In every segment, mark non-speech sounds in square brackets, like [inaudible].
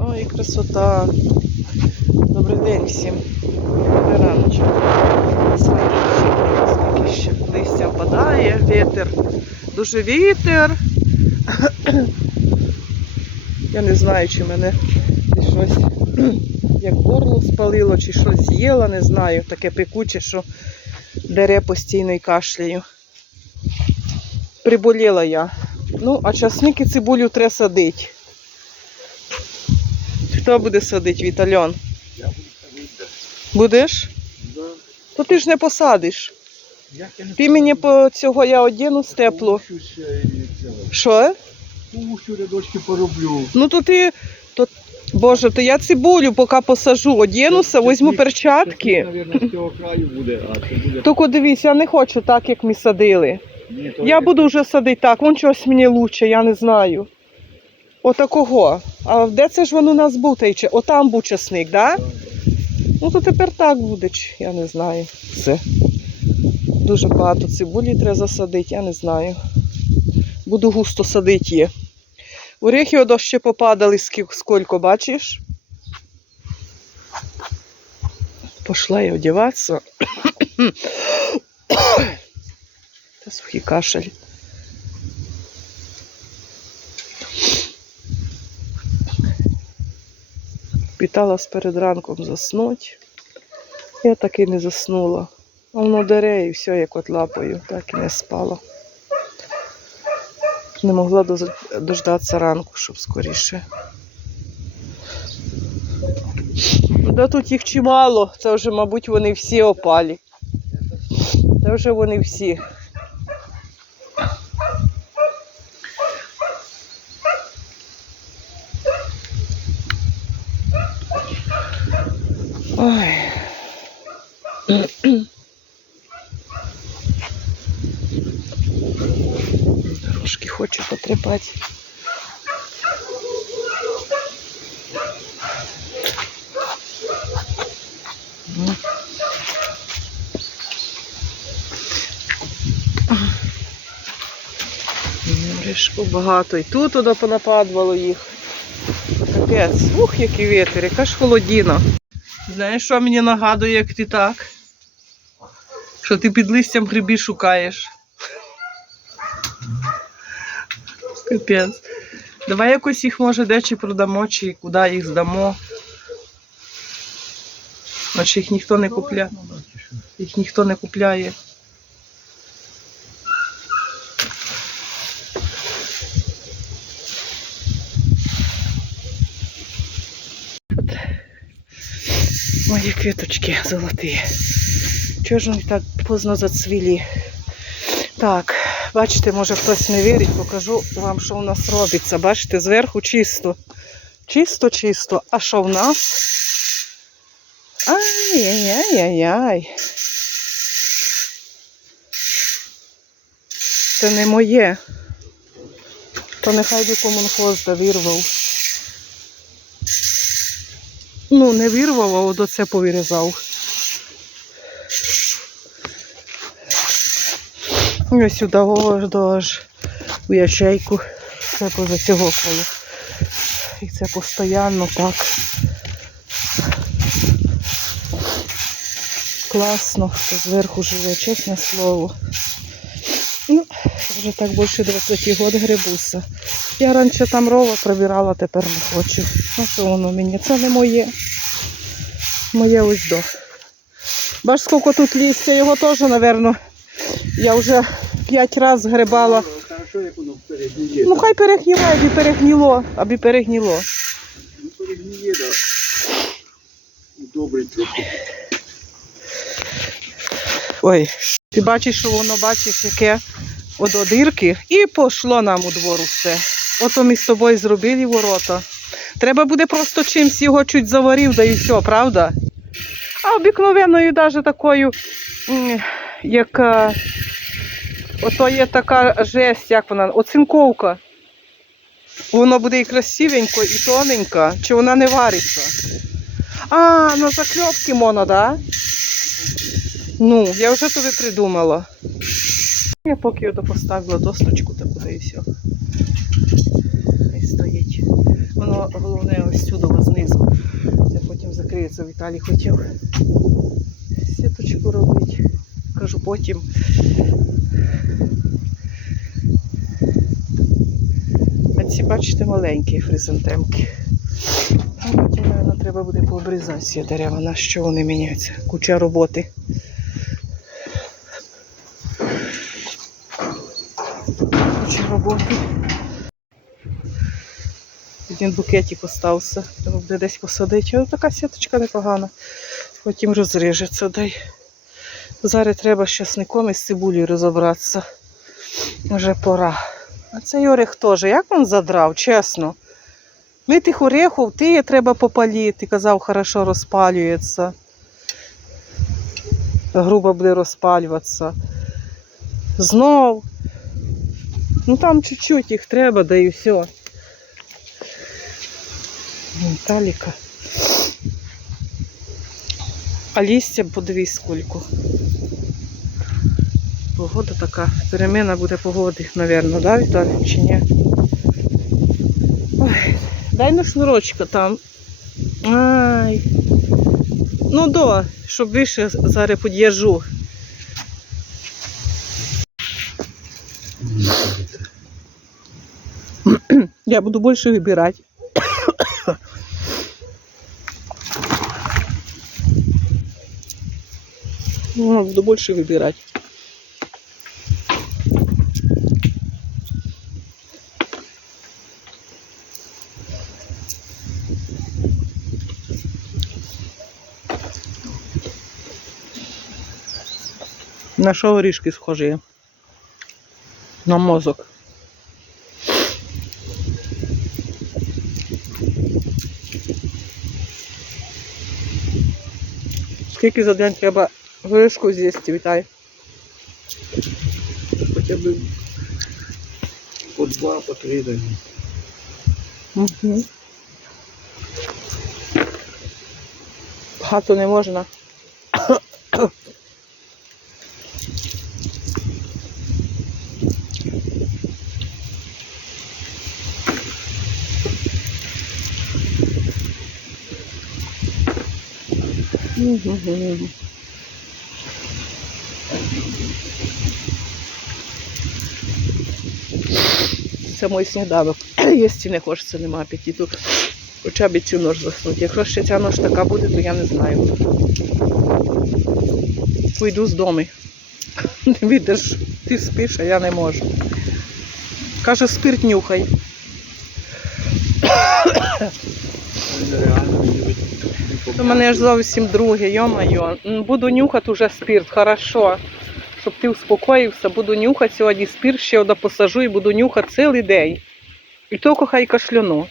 Ой, красота. Добрий день всім. Добрий раночок. Скільки ще листя впадає, вітер. Дуже вітер. [clears throat] Я не знаю, чи мене щось [clears throat] як горло спалило, чи щось з'їла, не знаю. Таке пекуче, що дере постійно і кашляю. Приболіла я. Ну, а часник і цибулю треба садити. Хто буде садити, Вітальон? Я буду садити. Будеш? Да. То ти ж не посадиш. Як я не Ти мені по цього я одіну з цього. Що? Повчу рядочки пороблю. Ну то ти. То... Боже, то я цибулю поки посажу, одінуся, візьму перчатки. Мабуть, з цього краю буде, а це буде. Тільки дивись, я не хочу так, як ми садили. Ні, то Я є- буду вже садити так, вон чогось мені лучше, я не знаю. Отакого. А де це ж воно у нас був той Отам був часник, так? Да? Ну то тепер так буде, я не знаю. Все. Дуже багато цибулі треба засадити, я не знаю. Буду густо садити її. Орехи ото ще попадали скільки, бачиш? Пошла я одягатися. [coughs] Та сухий кашель. Питалась перед ранком заснуть. Я так і не заснула. Воно дере і все, як от лапою, так і не спала. Не могла дождатися ранку, щоб скоріше. Да тут їх чимало, це вже, мабуть, вони всі опалі. Це вже вони всі. Ой. Дорожки хочу потрепати. Ну. Багато. І тут туди понападувало їх. Капець. Ух, який вітер, яка ж холодіна. Знаєш, що мені нагадує, як ти так? Що ти під листям грибі шукаєш. Капець. Давай якось їх може де чи продамо, чи куди їх здамо. Наче їх ніхто не купляє. Їх ніхто не купляє. Мої квіточки золоті. Чого ж вони так поздно зацвілі? Так, бачите, може хтось не вірить, покажу вам, що у нас робиться. Бачите, зверху чисто. Чисто, чисто. А що в нас? Ай-яй-яй-яй-яй. Це не моє. То нехай би комунхоз вирвав. Ну, не вирвав, а от оце повирізав. І сюди аж до аж у ячейку. Це поза цього краю. І це постійно так. Класно, що зверху живе, чесне слово. Ну, вже так більше 20 років грибуся. Я раніше там рова прибирала, тепер не хочу. Ну, що воно мені? Це не моє. Моє ось до. Бач, скільки тут листя, його теж, мабуть, я вже п'ять разів грибала. Ну хай перегніває, аби перегніло, аби перегніло. Ну, перегніє. Ой, ти бачиш, що воно бачиш, яке от до і пішло нам у двору все. Ото ми з тобою зробили ворота. Треба буде просто чимсь його чуть заварів, да і все, правда? А обикновенною навіть такою, як е, ото є така жесть, як вона, оцинковка. Воно буде і красивенько, і тоненько, чи вона не вариться. А, на закльопки моно, да? Ну, я вже тобі придумала. Я поки ото поставила досточку, та куди і все. Хай стоїть. Воно головне ось сюди знизу. Це потім закриється. Віталій хотів сіточку робити. Кажу, потім. А ці, бачите, маленькі хризантемки. А потім, мабуть, треба буде пообрізати ці дерева, на що вони міняються. Куча роботи. Куча роботи. Один букетик остався. Треба буде десь посадити. Але така сіточка непогана. Потім розріжеться. Дай. Зараз треба з часником і з цибулею розібратися. Вже пора. А цей орех теж, як він задрав, чесно. Ми тих орехів, ти треба попалити. Казав, хорошо розпалюється. Грубо буде розпалюватися. Знов. Ну там чуть-чуть їх треба, да і все. Металіка. А листя подивись скільки. Погода така. Перемена буде погоди, мабуть, да, Віталій, чи ні? Ой, дай на шнурочка там. Ай. Ну до, щоб вище зараз під'їжджу. Я буду больше выбирать. Ну, буду больше выбирать. На що горішки? На мозок. Скільки за день треба горішку з'їсти, вітай? Хоча б по два, по три дай. Угу. Багато не можна. Мгм. Це мій сніданок. Їсти не хочеться, нема апетиту. Хоча б і цю нож заснути. Якщо ще ця нож така буде, то я не знаю. Пойду з дому. [laughs] Не видиш, ти спиш, а я не можу. Каже, спирт нюхай. [coughs] У мене ж зовсім друге, йо-майо. Буду нюхати уже спирт, хорошо. Щоб ти успокоївся, буду нюхати сьогодні спирт, ще одна посажу і буду нюхати цілий день. І тільки хай кашляну.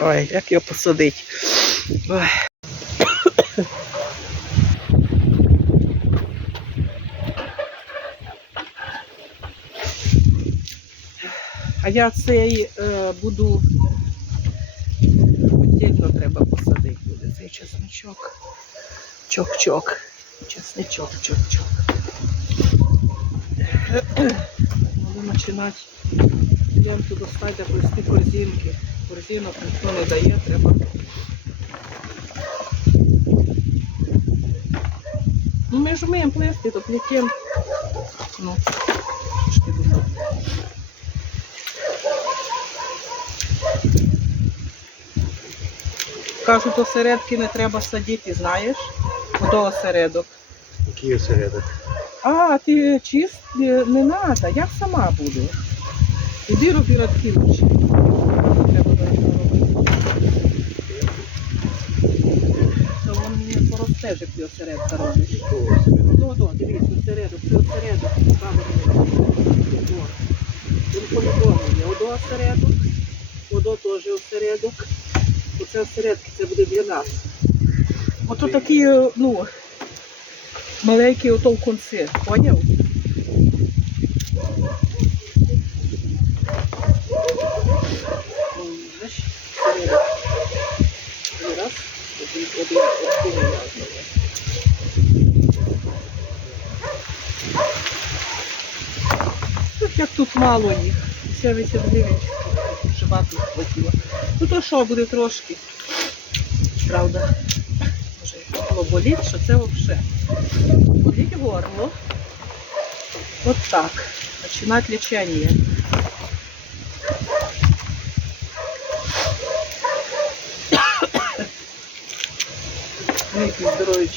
Ой, як його посадить. Ой. А я цей е, буду віддільно треба посадити буде цей чесничок. Чок-чок. Чесничок, чок-чок. Буду починати. Йдемо достати плести корзинки. Корзинок ніхто не дає, треба. Ну ми ж вміємо плести, то плетем. Ну, що ж ти думав? Кажуть, осередки не треба садити, знаєш? До осередок. Який осередок? А, ти чист не треба, я сама буду. Іди роби радки лучше. То він поросте, як ти осередка робиш. Ну, до, дивись, осередок, це осередок. Він по-любому є. Одо осередок, одо теж осередок. Оце осередки, це буде для нас. Ото такі, е, ну, маленькі ото в конці, поняв? Ну. Один раз, один, один. Як тут мало їх. 70 гривень. Хватило. Ну то що, буде трошки. Правда. Може, горло болить, що це взагалі. Болить горло. От так. Починати лічення. [coughs] Ну, які здорові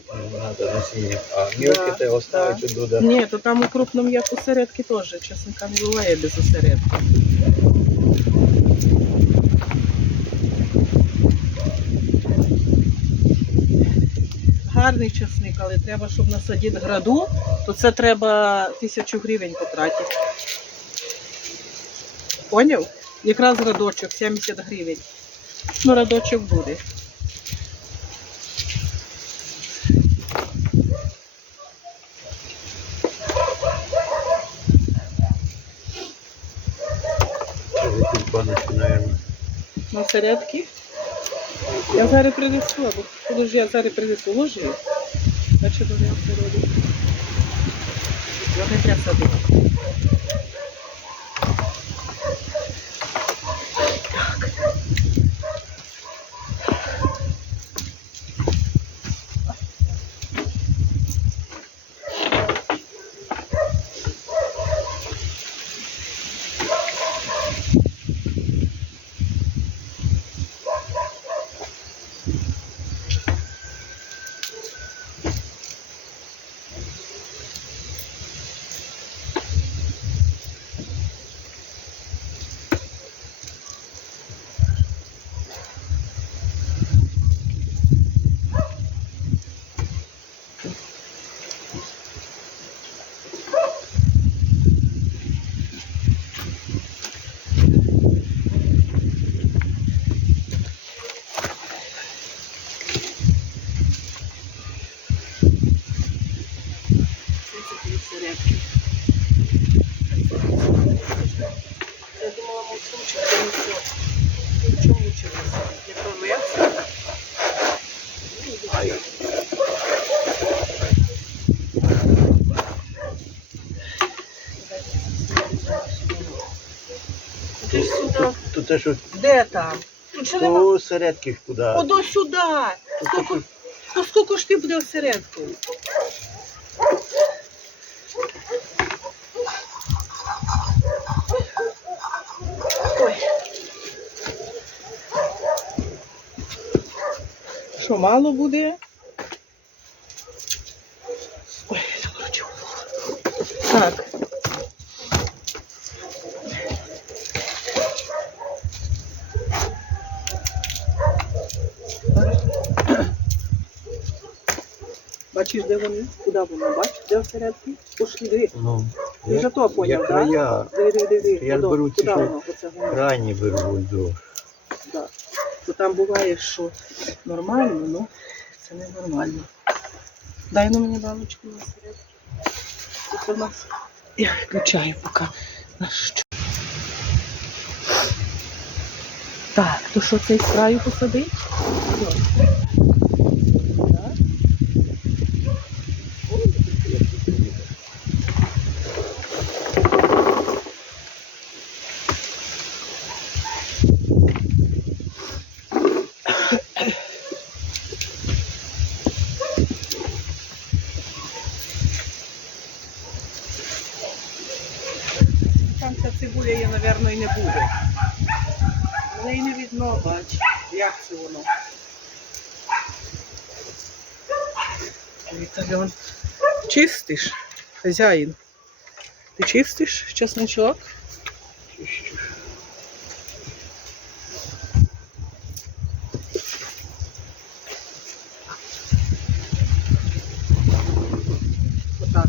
садить крупно надо насіння, а мілке Да, те оставити туди. Ні, то там у крупному як осередки теж. Чесника не буває без осередки. Гарний часник, але треба, щоб насадити граду, то це треба тисячу гривень потратити. Поняв? Якраз радочок 70 гривень. Ну, радочок буде. На. Я зараз принесу, або ж я зараз принесу ложі, А чи я все роблять? Вони для садити. Ай, Ти ж сюди. то те, що Де там? Тут ще нема. то середки куди. Одо сюди. Скільки, то скільки ж ти буде осередку? Ой. Що, мало буде? Ой, закручу. Так. Бачиш, де вони? Куди вони? Бачиш, де осередки? Пошли, диви. Ну, Ти вже то поняв, я так? края Диви, диви, диви. Я ж беру ці, Куди що- воно? Оце воно. крайні беру до. Да. То там буває, що нормально, ну це не нормально. Дай ну мені баночку на середку. Тут у нас. Я включаю поки. На що? Так, то що цей краю посадить? Що? Так. Там ця цибуля є, напевно, і не буде. Але і не видно, бач, як це воно. Віталіон. Чистиш, хазяїн. Ти чистиш чесночок? Отак.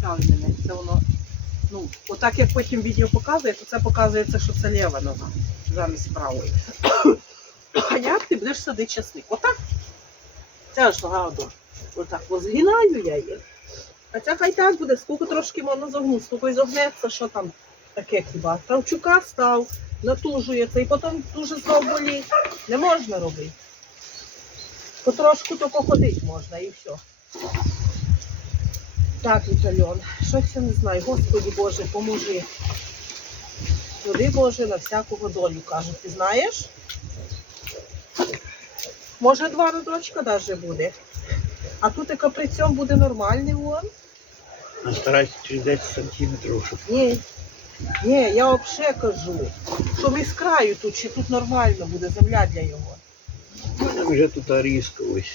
Тягай мене. Це воно. Отак як потім відео показує, то це показується, що це ліва нога замість правої. А як ти будеш садити часник? Отак. Ця ж нога одо. Отак. Возгинаю я її. А ця хай так буде, скільки трошки можна загнути, скільки й загнеться, що там. Таке хіба. Травчука став, натужується і потім дуже знов болить. Не можна робити. Потрошку тільки ходити можна і все. Так, Вітальон, щось я не знаю. Господи Боже, поможи. Води Боже на всякого долю, кажуть. Ти знаєш? Може, два родочка навіть буде. А тут і при цьому буде нормальний вон. А старайся через 10 сантиметрів, щоб Ні. Ні, я взагалі кажу, що ми з краю тут, чи тут нормально буде земля для його. У мене вже тут різко ось.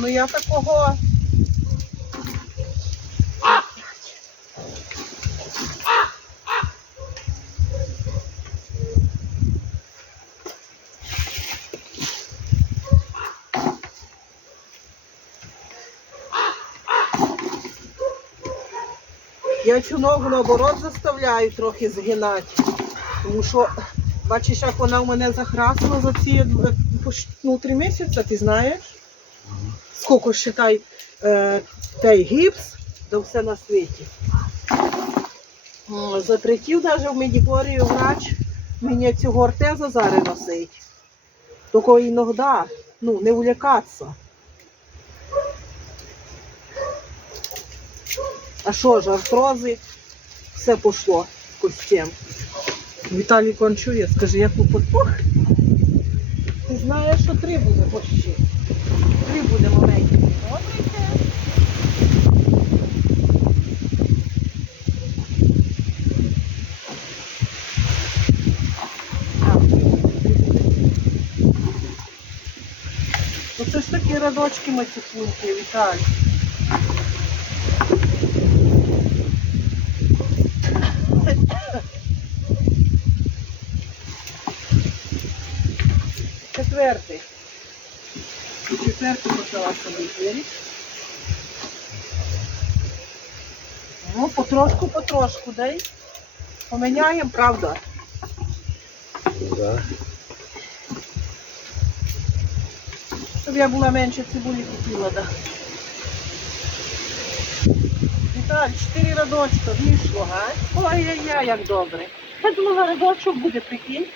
Ну я такого. Я цю ногу наоборот заставляю трохи згинати. Тому що, бачиш, як вона у мене захрасла за ці е, ну, три місяці, ти знаєш? Сколько считай е, той гіпс, да все на світі. М, Запретив навіть в медикорію врач мені цього ортеза зараз носить. Тільки іноді, ну, не улякатися. А що ж, артрози, все пішло з костям. Віталій кончує, скажи, яку подпух? Ти знаєш, що три буде почти. Три буде маленькі. Добреньке. Оце ж такі радочки мацюкунки, Віталій. Четвертий почала собі вірить. Ну, потрошку, потрошку, дай. Поміняємо, правда. Да. Щоб я була менше цибулі купила, да. Віталь, чотири радочка вийшло, га? Ой-яй-яй, як добре. Я думала, радочок буде, прикинь.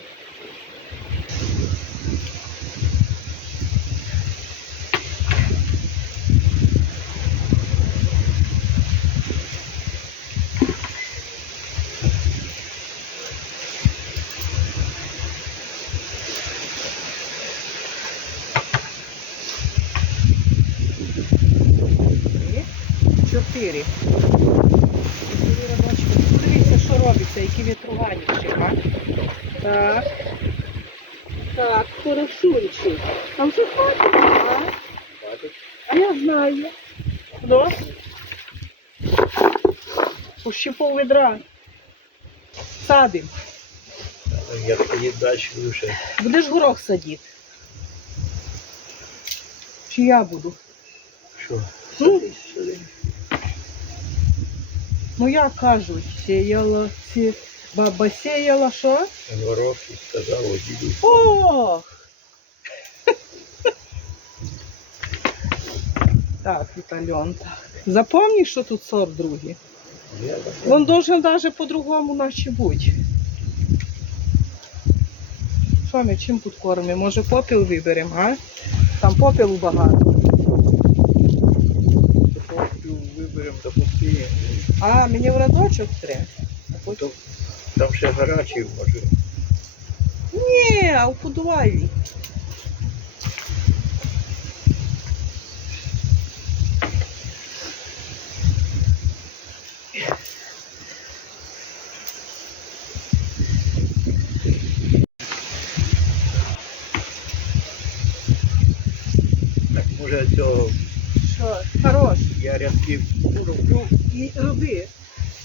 Три, чотири. Чотири рядочки. Дивіться, що робиться, які вітруваніші, а? Так. Так, хорошунчик. А вже хватить, а? Хватить? А я знаю. Ну? Пущі пол ведра. Садим. Я тоді далі лише. Будеш горох садити? Чи я буду? Що? Ну. Ну як кажуть, сіяла, сі... баба сіяла, що? Горох і сказав, діду. Ох! Так, Вітальон, так. Запомни, що тут сорт другий. Він должен даже по-другому наче бути. Що ми чим тут кормимо? Може попіл виберемо, а? Там попілу багато. Попів виберемо та попіємо. А, мені в радочок треба. Там ще гарячий може. Ні, а у подвалі. Так може цього Що, хорош. я рядків роблю. Ну, і роби.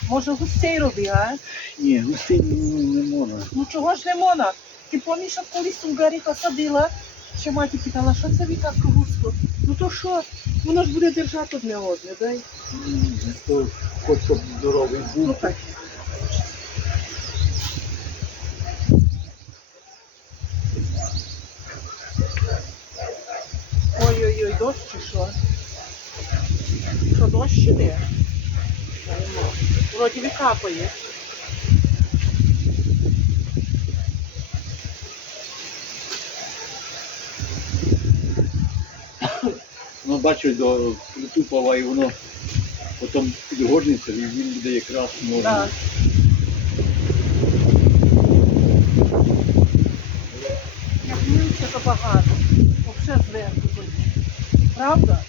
Може густей роби, а? Ні, густий не можна. Ну чого ж не можна? Ти пам'ятаєш, колись у Гаріка садила? Ще мати питала, що це так густо? Ну то що? Воно ж буде держати одне одне, дай. То хоч щоб здоровий Ну так. Ой-ой-ой, дощ чи що? Що дощ іде? Вроді би капає. Ну, бачу, до притупова і воно потім підгорнеться, і він буде якраз можна. Як мильця, то багато. Взагалі зверху. Правда?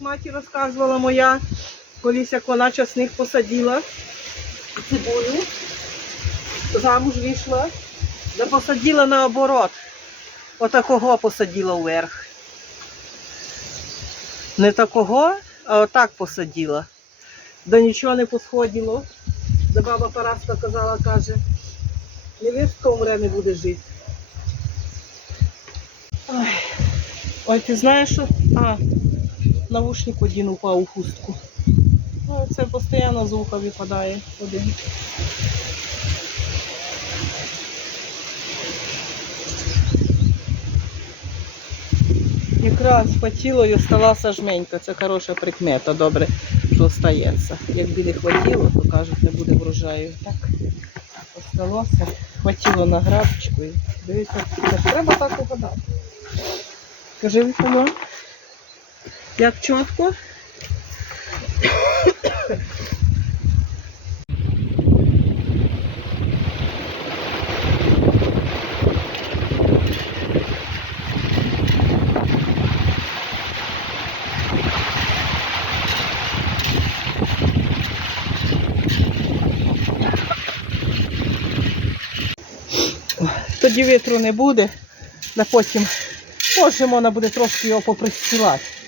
Маті розказувала моя, колись як вона часник посадила, цибулю, замуж вийшла, да посадила наоборот. Отакого посадила вверх. Не такого, а отак посадила. Да нічого не посходило. Да баба Параска казала, каже, невістка умре, не буде жити. Ой, Ой, ти знаєш, що. А, навушник один упав у хустку. Ну, це постійно з уха випадає один. Якраз по тілу і осталася жменька. Це хороша прикмета, добре, що остається. Якби не хватило, то кажуть, не буде врожаю. Так, осталося. Хватило на грабочку. І дивіться, треба так угадати. Кажи, Вікомо, як чітко? Тоді вітру не буде, а потім може можна буде трошки його попристілати.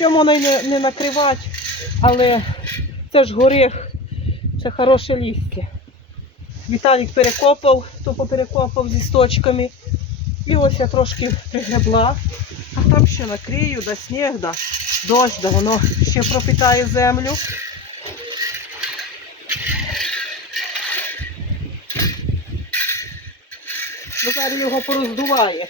Його можна і не, не накривати, але це ж горіх, це хороше лістя. Віталік перекопав, то поперекопав зі сточками. І ось я трошки пригребла, а там ще накрию, да сніг, да дощ, да воно ще пропитає землю. Зараз його пороздуває.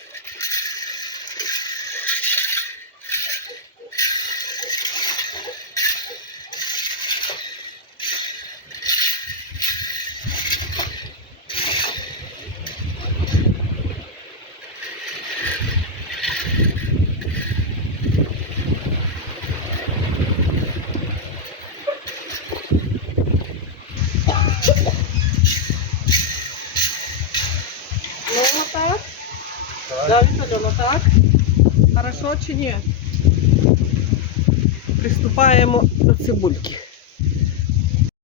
Ну, так. Да, Вітальона, так? Хорошо